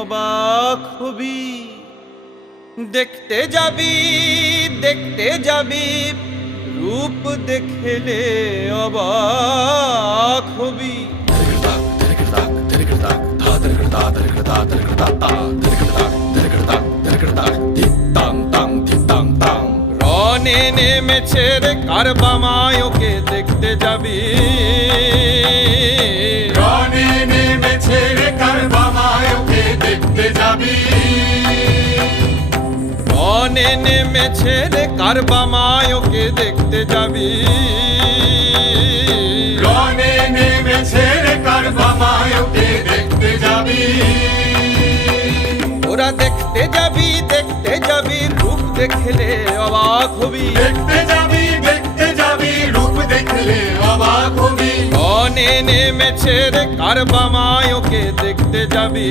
অবাক হবি। দেখতে যাবি রূপ দেখলে অবাক হবি। রনে নেমেছে রে কারবামায়, ওকে দেখতে যাবি। রনে নেমেছে রে কারবামায়, ওকে দেখতে যাবি। রনে নেমেছে রে কারবামায়, ওকে দেখতে যাবি। রনে নেমেছে রে কারবামায়, ওকে দেখতে যাবি। ওরা দেখতে যাবি রূপ দেখলে অবাক হবি। দেখতে যাবি রূপ দেখলে অবাক হবি। রনে নেমেছে রে কারবামায়, ওকে দেখতে যাবি।